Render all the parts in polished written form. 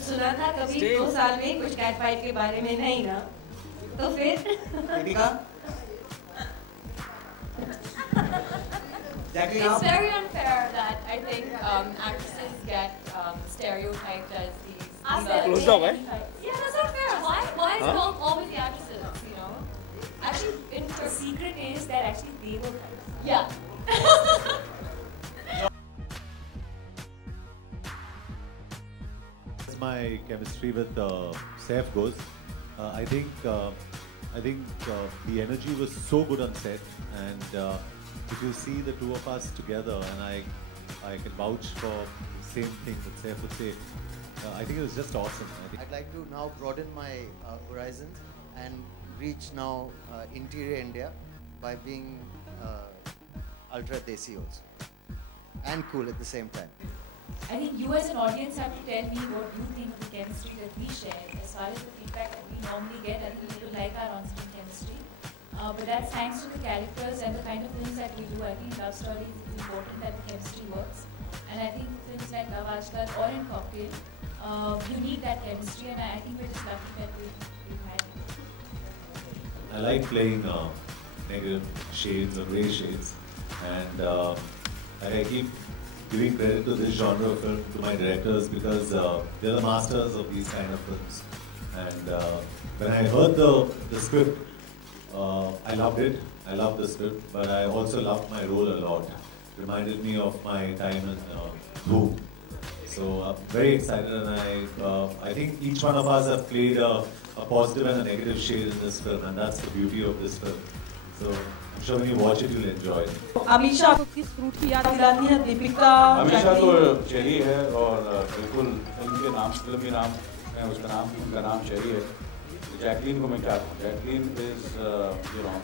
कुछ सुना था कभी 2 साल में कुछ कैट फाइट के बारे में नहीं ना, तो फिर It's very unfair that I think actresses get stereotyped as these. Close up, eh? Yeah, that's not fair. Why is it always the actresses? You know. Actually, the secret is that actually they were kind. Yeah. As my chemistry with Saif goes, I think the energy was so good on set, and if you see the two of us together, and I can vouch for the same thing that Saif would say. I think it was just awesome. I'd like to now broaden my horizons and reach now interior India by being ultra desi also, and cool at the same time. I think you as an audience have to tell me what you think of the chemistry that we share. As far as the feedback that we normally get, I think people like our on-screen chemistry. But that's thanks to the characters and the kind of films that we do. I think love stories is important that the chemistry works. And I think films like Love Aajkal or in Cocktail, you need that chemistry, and I think we're just lucky that we've had it. I like playing negative shades or grey shades, and I keep giving credit to this genre of film to my directors because they're the masters of these kind of films. And when I heard the script, I loved it. I loved the script, but I also loved my role a lot. Reminded me of my time in Boom. So I'm very excited, and I think each one of us have played a positive and a negative shade in this film, and that's the beauty of this film. So I'm sure when you watch it, you'll enjoy it. Amisha को किस fruit की याद दिलाती है? दीपिका, अमीशा तो cherry है और बिल्कुल फिल्म के नाम, फिल्म के नाम में उसका नाम, उनका नाम चेरी है. जैकलीन को मैं क्या कहूँ? Jacqueline is you know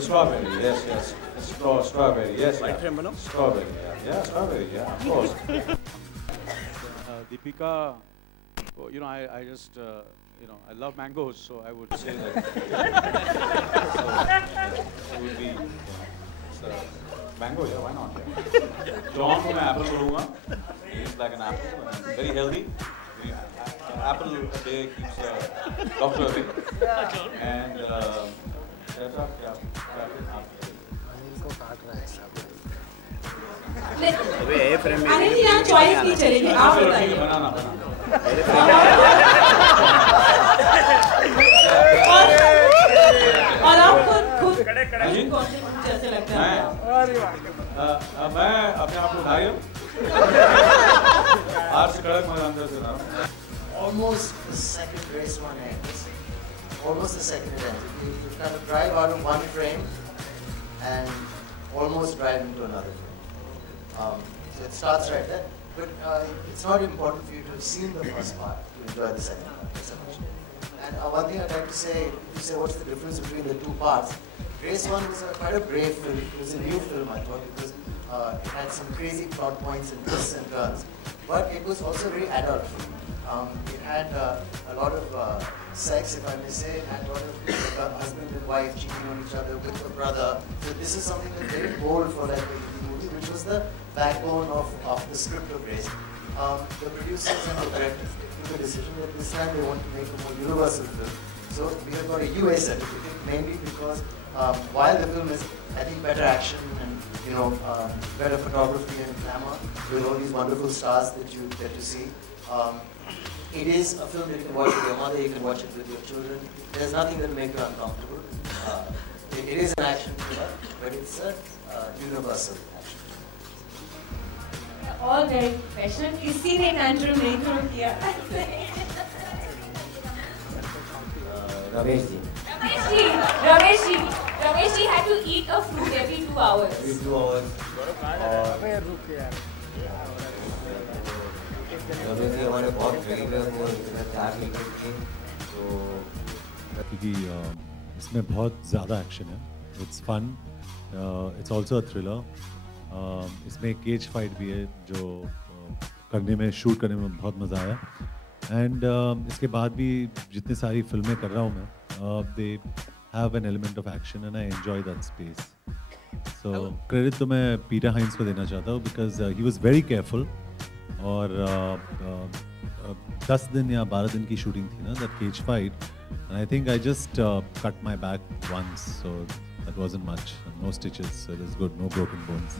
strawberry, yes, strawberry, yes, strawberry, yeah, strawberry, yeah, of course. Deepika, you know, I just you know, I love mangoes, so I would say that it would be mango, yeah, why not? Yeah. John को मैं apple बोलूँगा. He's like an apple, and very healthy. Apple a day keeps the doctor away. And that's up, yeah. इनको काट रहा है सब. अबे frame में अनिल यहाँ चॉइस नहीं चलेगी, आप बताइए. बनाना. और आप खुद कौन से जैसे लगता है? मैं अपने आप को उठा रही हूँ. आज से कड़क मैं अंदर से ना. Almost the second race one ends. Almost the second it ends. You kind of drive out of one frame and almost drive into another frame. So it starts right there. But it's not important for you to have seen the first part to enjoy the second part so much. And one thing I'd like to say, you say what's the difference between the two parts. Race 1 was quite a brave film. It was a new film, I thought, because it had some crazy plot points and twists and turns. But it was also a very adult film. It had a lot of sex, if I may say. It had a lot of husband and wife cheating on each other with a brother. So this is something that's very bold for like a movie, which was the backbone of the script of Race. The producers and the directors took a decision that this time they want to make a more universal film. So we have got a UA certificate, mainly because while the film is, I think, better action and better photography and glamour with all these wonderful stars that you get to see. It is a film that you can watch with your mother, you can watch it with your children. There's nothing that will make you uncomfortable. It is an action thriller, but it's a universal action. All very professional. किसी ने tantrum नहीं throw किया. Ramesh ji had to eat a fruit every 2 hours. Every 2 hours. Ramesh ji हमारे बहुत करीब है, वो 4 litre की, तो क्योंकि इसमें बहुत ज़्यादा एक्शन है. It's fun, it's also a thriller. इसमें एक केज फाइट भी है जो करने में, शूट करने में बहुत मज़ा आया. एंड इसके बाद भी जितनी सारी फिल्में कर रहा हूँ मैं, they have an element of action and I enjoy that space. So credit तो मैं पीटर हाइंस को देना चाहता हूँ because he was very careful और 10 दिन या 12 दिन की शूटिंग थी ना, that cage fight, and I think I just cut my back once, so that wasn't much, no stitches, so it was good, no broken bones.